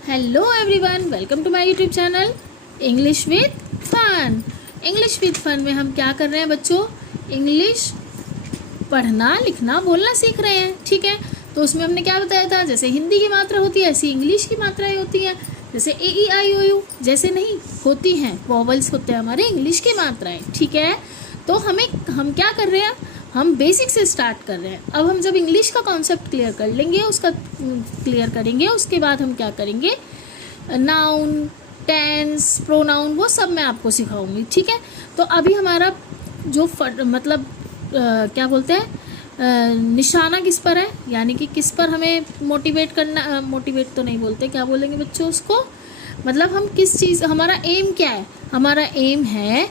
Hello everyone, welcome to my YouTube channel English with fun. English with fun में हम क्या कर रहे हैं बच्चों? इंग्लिश पढ़ना, लिखना, बोलना सीख रहे हैं। ठीक है, तो उसमें हमने क्या बताया था? जैसे हिंदी की मात्रा होती है ऐसी इंग्लिश की मात्राएं होती हैं। जैसे ए ई आई ओ यू जैसे नहीं होती हैं, वॉवल्स होते हैं हमारे इंग्लिश की मात्राएं। ठीक है, तो हम क्या कर रहे हैं? हम बेसिक से स्टार्ट कर रहे हैं। अब हम जब इंग्लिश का कॉन्सेप्ट क्लियर कर लेंगे, उसका क्लियर करेंगे, उसके बाद हम क्या करेंगे? नाउन, टेंस, प्रोनाउन, वो सब मैं आपको सिखाऊंगी। ठीक है, तो अभी हमारा जो मतलब क्या बोलते हैं, निशाना किस पर है, यानी कि किस पर हमें मोटिवेट करना, मोटिवेट तो नहीं बोलते, क्या बोलेंगे बच्चों उसको? मतलब हम किस चीज़, हमारा एम क्या है? हमारा एम है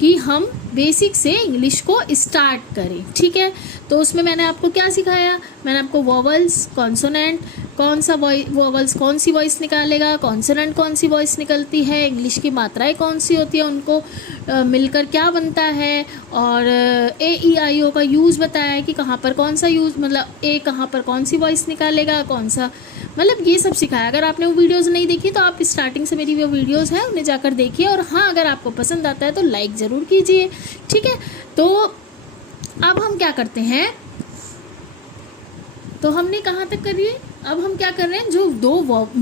कि हम बेसिक से इंग्लिश को स्टार्ट करें। ठीक है, तो उसमें मैंने आपको क्या सिखाया? मैंने आपको वॉवल्स, कॉन्सोनेंट, कौन सा वॉवल्स कौन सी वॉइस निकालेगा, कॉन्सोनेंट कौन सी वॉइस निकलती है, इंग्लिश की मात्राएं कौन सी होती है, उनको मिलकर क्या बनता है, और ए ई आई ओ का यूज़ बताया है कि कहाँ पर कौन सा यूज़, मतलब ए कहाँ पर कौन सी वॉइस निकालेगा, कौन सा, मतलब ये सब सिखाया। अगर आपने वो वीडियोज़ नहीं देखी तो आप स्टार्टिंग से मेरी वो वीडियोज़ हैं उन्हें जाकर देखिए, और हाँ, अगर आपको पसंद आता है तो लाइक ज़रूर कीजिए। ठीक है, तो अब हम क्या करते हैं? तो हमने कहाँ तक करिए? अब हम क्या कर रहे हैं?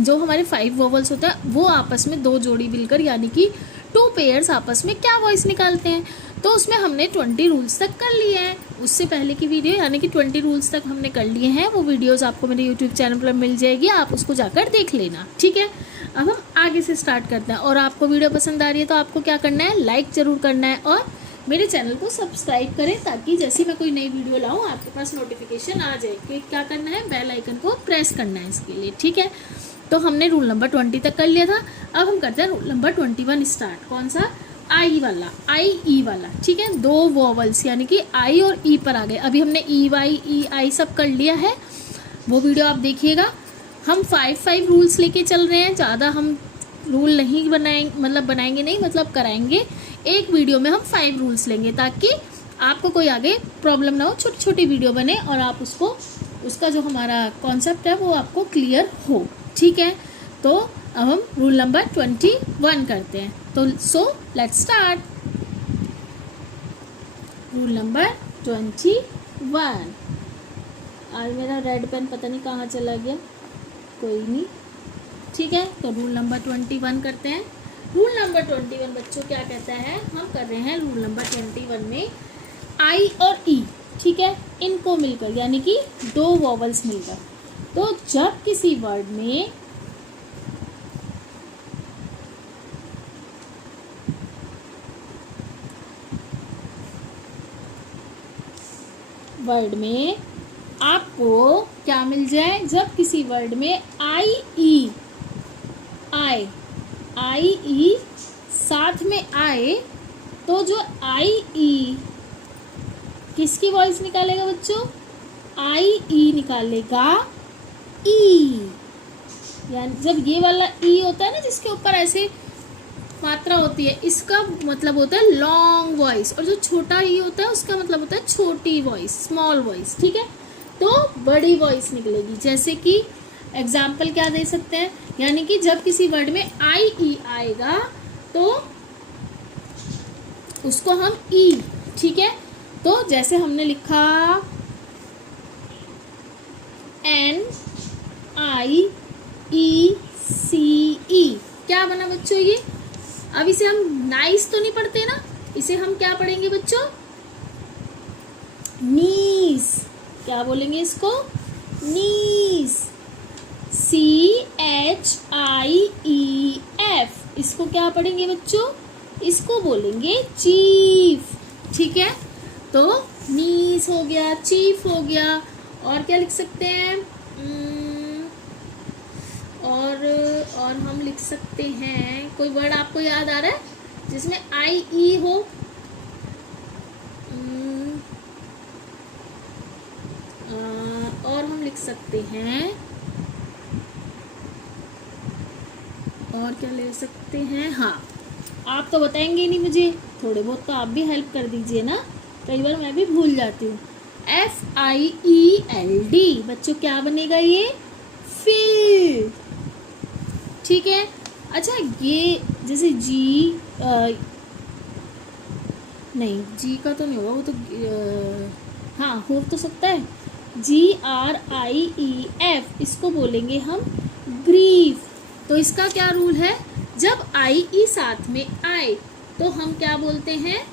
जो हमारे 5 वॉवल्स होता है वो आपस में 2 जोड़ी मिलकर, यानी कि 2 पेयर्स आपस में क्या वॉइस निकालते हैं। तो उसमें हमने 20 रूल्स तक कर लिए हैं। उससे पहले की वीडियो यानी कि 20 रूल्स तक हमने कर लिए हैं, वो वीडियोस आपको मेरे यूट्यूब चैनल पर मिल जाएगी, आप उसको जाकर देख लेना। ठीक है, अब हम आगे से स्टार्ट करते हैं। और आपको वीडियो पसंद आ रही है तो आपको क्या करना है? लाइक ज़रूर करना है, और मेरे चैनल को सब्सक्राइब करें, ताकि जैसे मैं कोई नई वीडियो लाऊं आपके पास नोटिफिकेशन आ जाए। कि क्या करना है? बेल आइकन को प्रेस करना है इसके लिए। ठीक है, तो हमने रूल नंबर 20 तक कर लिया था। अब हम करते हैं रूल नंबर 21 स्टार्ट। कौन सा? आई वाला, आई ई वाला। ठीक है, 2 वॉवल्स यानी कि आई और ई पर आ गए। अभी हमने ई वाई ई आई सब कर लिया है, वो वीडियो आप देखिएगा। हम 5 रूल्स लेके चल रहे हैं, ज़्यादा हम रूल नहीं बनाएंगे नहीं, मतलब कराएंगे। एक वीडियो में हम 5 रूल्स लेंगे, ताकि आपको कोई आगे प्रॉब्लम ना हो, छोटी छोटी वीडियो बने और आप उसका जो हमारा कॉन्सेप्ट है वो आपको क्लियर हो। ठीक है, तो अब हम रूल नंबर 21 करते हैं। तो लेट्स स्टार्ट। Rule number 21। आज मेरा रेड पेन पता नहीं कहाँ चला गया, कोई नहीं। ठीक है, तो रूल नंबर 21 करते हैं। रूल नंबर 21 बच्चों क्या कहता है? हम कर रहे हैं रूल नंबर 21 में आई और ई, ठीक है, इनको मिलकर, यानी कि 2 वॉवल्स मिलकर। तो जब किसी वर्ड में आपको क्या मिल जाए? जब किसी वर्ड में आई ई साथ में आए, तो जो आई ई किसकी वॉइस निकालेगा बच्चों? आई ई निकालेगा ई। यानी जब ये वाला ई होता है ना, जिसके ऊपर ऐसे मात्रा होती है, इसका मतलब होता है लॉन्ग वॉइस, और जो छोटा ई होता है उसका मतलब होता है छोटी वॉइस, स्मॉल वॉइस। ठीक है, तो बड़ी वॉइस निकलेगी। जैसे कि एग्जाम्पल क्या दे सकते हैं? यानी कि जब किसी वर्ड में आई ई आएगा तो उसको हम ई, ठीक है, तो जैसे हमने लिखा NIECE, क्या बना बच्चों ये? अब इसे हम नाइस तो नहीं पढ़ते ना, इसे हम क्या पढ़ेंगे बच्चों? नीस। क्या बोलेंगे इसको? नीस। CHIEF। इसको क्या पढ़ेंगे बच्चों? इसको बोलेंगे चीफ। ठीक है, तो नीस हो गया, चीफ हो गया, और क्या लिख सकते हैं? और हम लिख सकते हैं, कोई वर्ड आपको याद आ रहा है जिसमें आई ई हो? और हम लिख सकते हैं, और क्या ले सकते हैं? हाँ, आप तो बताएंगे ही नहीं मुझे, थोड़े बहुत तो आप भी हेल्प कर दीजिए ना, कई बार मैं भी भूल जाती हूँ। FIELD बच्चों क्या बनेगा ये? फील्ड। ठीक है। अच्छा ये जैसे जी नहीं, जी का तो नहीं होगा, वो तो हाँ हो तो सकता है। GRIEF इसको बोलेंगे हम ग्रीफ। तो इसका क्या रूल है, जब IE साथ में आए तो हम क्या बोलते हैं,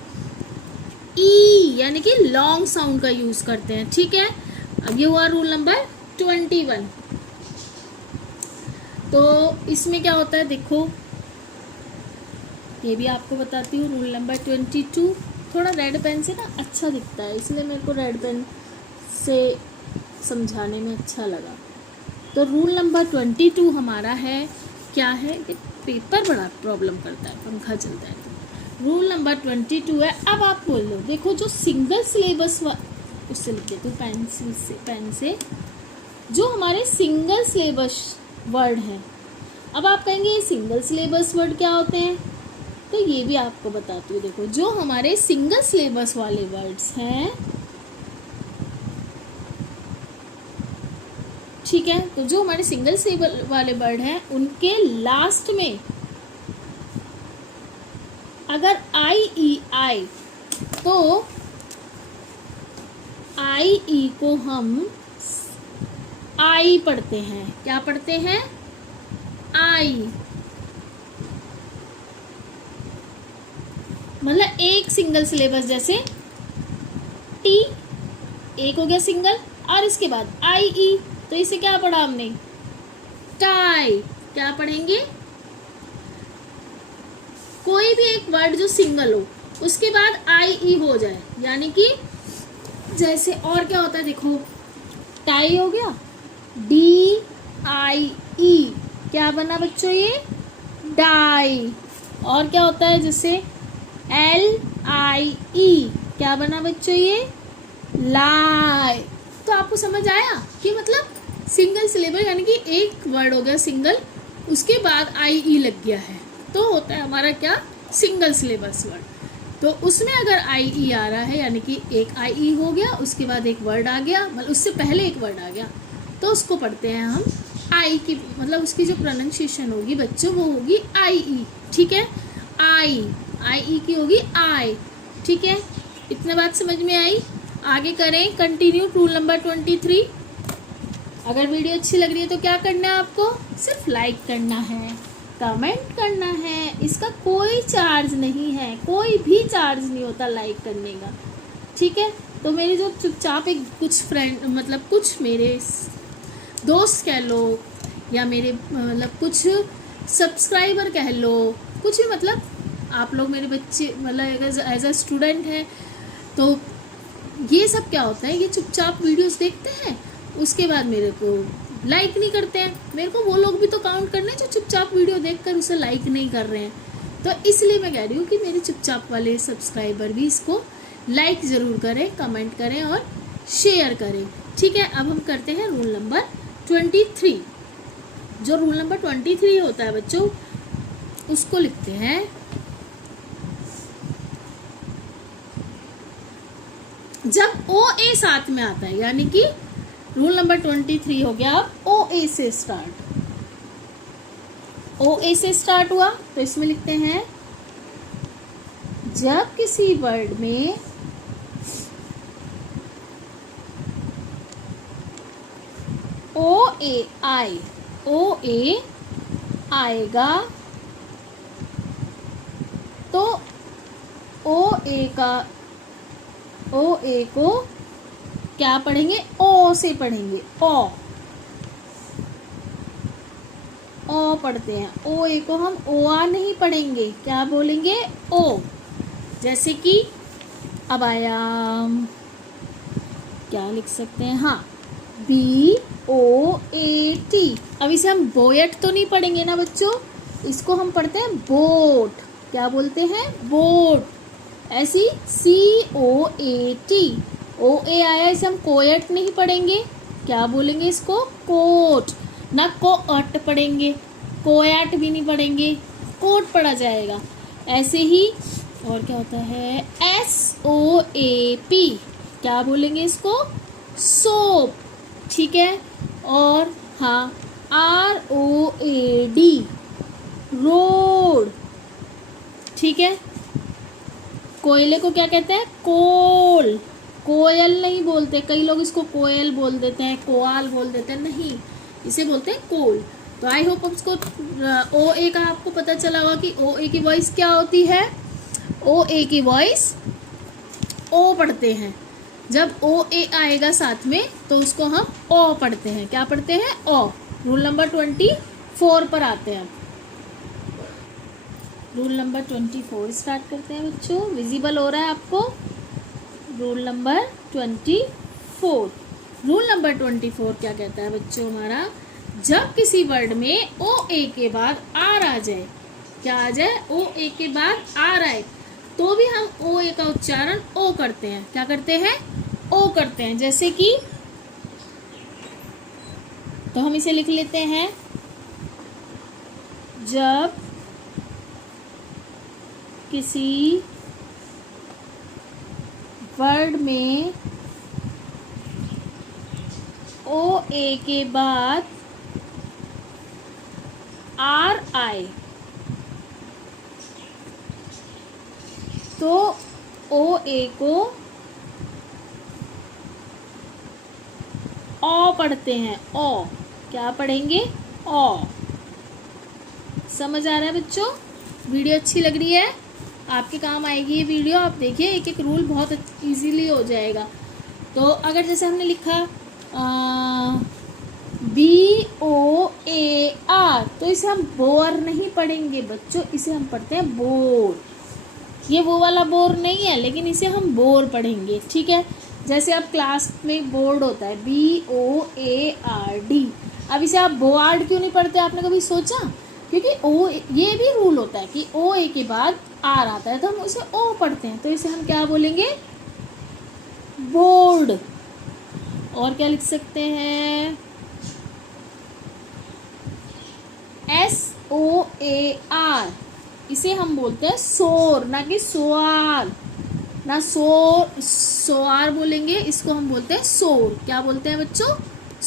ई, यानी कि लॉन्ग साउंड का यूज करते हैं, ठीक है। अब ये हुआ रूल नंबर 21। तो इसमें क्या होता है देखो, ये भी आपको बताती हूँ। रूल नंबर 22, थोड़ा रेड पेन से ना अच्छा दिखता है, इसलिए मेरे को रेड पेन से समझाने में अच्छा लगा। तो रूल नंबर 22 हमारा है, क्या है, कि पेपर बड़ा प्रॉब्लम करता है, पंखा चलता है। रूल नंबर 22 है, अब आप बोल लो, देखो जो सिंगल सिलेबस उससे लिख देती हूँ पेंसिल से, पेन से, जो हमारे सिंगल सिलेबस वर्ड हैं। अब आप कहेंगे ये सिंगल सिलेबस वर्ड क्या होते हैं, तो ये भी आपको बताती हूँ। देखो जो हमारे सिंगल सिलेबस वाले वर्ड्स हैं, ठीक है, तो जो हमारे सिंगल सिलेबस वाले वर्ड हैं उनके लास्ट में अगर IE आए तो IE को हम आई पढ़ते हैं। क्या पढ़ते हैं, आई। मतलब एक सिंगल सिलेबस, जैसे टी एक हो गया सिंगल, और इसके बाद IE, तो इसे क्या पढ़ा हमने, टाई। क्या पढ़ेंगे, कोई भी एक वर्ड जो सिंगल हो उसके बाद IE हो जाए, यानी कि जैसे, और क्या होता है देखो, टाई हो गया, DIE, क्या बना बच्चों ये, डाई। और क्या होता है, जैसे LIE, क्या बना बच्चों ये, लाई। तो आपको समझ आया कि मतलब सिंगल सिलेबल, यानी कि एक वर्ड हो गया सिंगल, उसके बाद IE लग गया है, तो होता है हमारा क्या, सिंगल सिलेबस वर्ड। तो उसमें अगर IE आ रहा है, यानी कि एक IE हो गया, उसके बाद एक वर्ड आ गया, मतलब उससे पहले एक वर्ड आ गया, तो उसको पढ़ते हैं हम आई की, मतलब उसकी जो प्रोनाउंसिएशन होगी बच्चों वो होगी IE, ठीक है। IE की होगी आई, ठीक है। इतने बात समझ में आई। आगे करें कंटिन्यू। रूल नंबर 23, अगर वीडियो अच्छी लग रही है तो क्या करना है आपको, सिर्फ लाइक करना है, कमेंट करना है, इसका कोई चार्ज नहीं है, कोई भी चार्ज नहीं होता लाइक करने का, ठीक है। तो मेरे जो चुपचाप एक कुछ फ्रेंड, मतलब कुछ मेरे दोस्त कह लो, या मेरे मतलब कुछ सब्सक्राइबर कह लो, कुछ भी, मतलब आप लोग मेरे बच्चे, मतलब एज अ स्टूडेंट है, तो ये सब क्या होता है, ये चुपचाप वीडियोस देखते हैं, उसके बाद मेरे को लाइक नहीं करते हैं। मेरे को वो लोग भी तो काउंट करने हैं जो चुपचाप वीडियो देखकर उसे लाइक नहीं कर रहे हैं। तो इसलिए मैं कह रही हूँ कि मेरे चुपचाप वाले सब्सक्राइबर भी इसको लाइक ज़रूर करें, कमेंट करें और शेयर करें, ठीक है। अब हम करते हैं रूल नंबर 23। जो रूल नंबर 23 होता है बच्चों, उसको लिखते हैं, जब OA साथ में आता है, यानी कि रूल नंबर 23 हो गया। अब OA से स्टार्ट, OA से स्टार्ट हुआ तो इसमें लिखते हैं, जब किसी वर्ड में OA आए, OA आएगा तो OA को क्या पढ़ेंगे, O से पढ़ेंगे, O पढ़ते हैं। OA को हम OA नहीं पढ़ेंगे, क्या बोलेंगे, O। जैसे कि अब आया, क्या लिख सकते हैं, हाँ, BOAT। अब इसे हम बोयट तो नहीं पढ़ेंगे ना बच्चों, इसको हम पढ़ते हैं बोट। क्या बोलते हैं, बोट। ऐसी COAT, OA आया, इसे हम कोयट नहीं पढ़ेंगे, क्या बोलेंगे इसको, कोट। ना कोट पढ़ेंगे, कोयट भी नहीं पढ़ेंगे, कोट पढ़ा जाएगा। ऐसे ही और क्या होता है, SOAP, क्या बोलेंगे इसको, सोप, ठीक है। और हाँ, ROAD, ठीक है। कोयले को क्या कहते हैं? कोल। कोयल नहीं बोलते, कई लोग इसको कोयल बोल देते हैं, कोआल बोल देते हैं, नहीं, इसे बोलते हैं कोल। तो आई होप इसको ओ ए का आपको पता चला होगा कि ओ ए की वॉइस क्या होती है। ओ ए की वॉइस ओ पढ़ते हैं। जब ओ ए आएगा साथ में तो उसको हम ओ पढ़ते हैं। क्या पढ़ते हैं? ओ। रूल नंबर 24 पर आते हैं। रूल नंबर 24 स्टार्ट करते हैं बच्चों। विजिबल हो रहा है आपको? Rule number 24। रूल नंबर 24 क्या कहता है बच्चों हमारा? जब किसी वर्ड में ओ ए के बाद आर आ जाए, क्या आ जाए? ओ ए के बाद आर आए, तो भी हम ओ ए का उच्चारण ओ करते हैं। क्या करते हैं? ओ करते हैं। जैसे कि, तो हम इसे लिख लेते हैं, जब किसी वर्ड में ओ ए के बाद आर आए तो ओ ए को ओ पढ़ते हैं। ओ। क्या पढ़ेंगे? ओ। समझ आ रहा है बच्चों? वीडियो अच्छी लग रही है? आपके काम आएगी ये वीडियो। आप देखिए, एक एक रूल बहुत इजीली हो जाएगा। तो अगर जैसे हमने लिखा बी ओ ए आर, तो इसे हम बोर नहीं पढ़ेंगे बच्चों, इसे हम पढ़ते हैं बोर। ये वो वाला बोर नहीं है, लेकिन इसे हम बोर पढ़ेंगे, ठीक है। जैसे अब क्लास में बोर्ड होता है, BOARD, अब इसे आप बोआर्ड क्यों नहीं पढ़ते? आपने कभी सोचा? क्योंकि ओ, ये भी रूल होता है कि ओ ए के बाद आर आता है तो हम उसे ओ पढ़ते हैं, तो इसे हम क्या बोलेंगे? बोर्ड। और क्या लिख सकते हैं? SOAR, इसे हम बोलते हैं सोर, ना कि सोआर। ना सोआर बोलेंगे, इसको हम बोलते हैं सोर। क्या बोलते हैं बच्चों?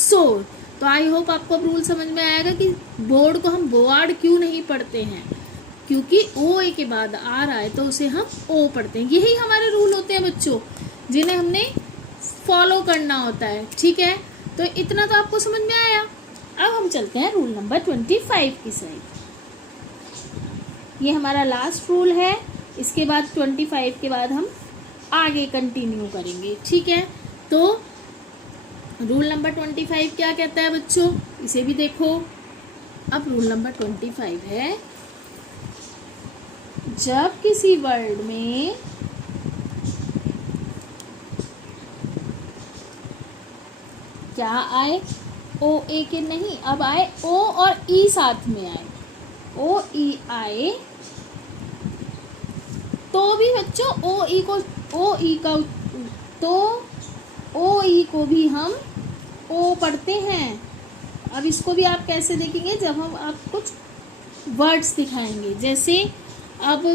सोर। तो आई होप आपको अब रूल समझ में आएगा कि बोर्ड को हम बोआर्ड क्यों नहीं पढ़ते हैं, क्योंकि ओ ए के बाद आर आए तो उसे हम ओ पढ़ते हैं। यही हमारे रूल होते हैं बच्चों, जिन्हें हमने फॉलो करना होता है, ठीक है। तो इतना तो आपको समझ में आया। अब हम चलते हैं रूल नंबर 25 की साइड। ये हमारा लास्ट रूल है, इसके बाद 25 के बाद हम आगे कंटिन्यू करेंगे, ठीक है। तो रूल नंबर 25 क्या कहता है बच्चों? इसे भी देखो। अब रूल नंबर 25 है, जब किसी वर्ड में क्या आए? ओ ए के नहीं, अब आए ओ और ई साथ में आए, ओ ई आए, तो भी बच्चों ओ ई को भी हम ओ पढ़ते हैं। अब इसको भी आप कैसे देखेंगे? जब हम आप कुछ वर्ड्स दिखाएंगे। जैसे अब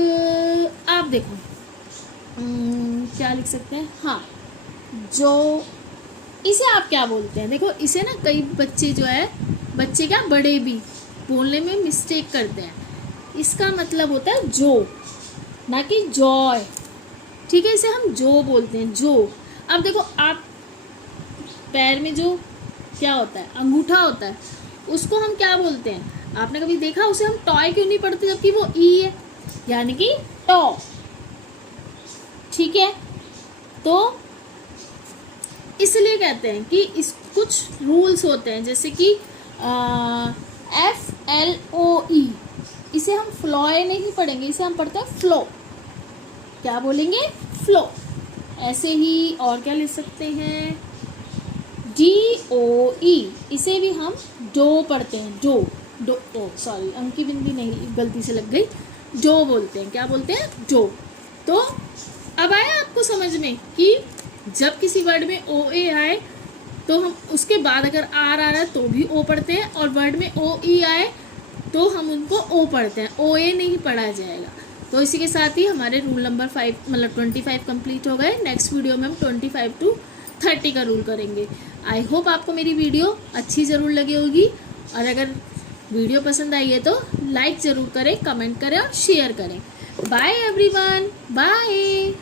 आप देखो, क्या लिख सकते हैं? हाँ, जो, इसे आप क्या बोलते हैं? देखो, इसे ना कई बच्चे जो है, बच्चे क्या, बड़े भी बोलने में मिस्टेक करते हैं। इसका मतलब होता है जो, ना कि जॉय, ठीक है। इसे हम जो बोलते हैं, जो। अब देखो, आप पैर में जो क्या होता है, अंगूठा होता है, उसको हम क्या बोलते हैं? आपने कभी देखा? उसे हम टॉय क्यों नहीं पढ़ते, जबकि वो ई है, यानी कि टॉ, ठीक है। तो इसलिए कहते हैं कि इस कुछ रूल्स होते हैं, जैसे कि FLOE, इसे हम फ्लॉय नहीं पढ़ेंगे, इसे हम पढ़ते हैं फ्लो। क्या बोलेंगे? फ्लो। ऐसे ही और क्या लिख सकते हैं? DOE, इसे भी हम डो पढ़ते हैं, डो। ओ सॉरी, अंकी बिंदी नहीं, गलती से लग गई, डो बोलते हैं। क्या बोलते हैं? डो। तो अब आया आपको समझ में कि जब किसी वर्ड में ओ ए आए तो हम उसके बाद अगर आर आ रहा है तो भी ओ पढ़ते हैं, और वर्ड में ओ ई आए तो हम उनको ओ पढ़ते हैं, ओ ए नहीं पढ़ा जाएगा। तो इसी के साथ ही हमारे रूल नंबर 5 मतलब 25 कंप्लीट हो गए। नेक्स्ट वीडियो में हम 25 to 30 का रूल करेंगे। आई होप आपको मेरी वीडियो अच्छी ज़रूर लगी होगी, और अगर वीडियो पसंद आई है तो लाइक ज़रूर करें, कमेंट करें और शेयर करें। Bye everyone, bye.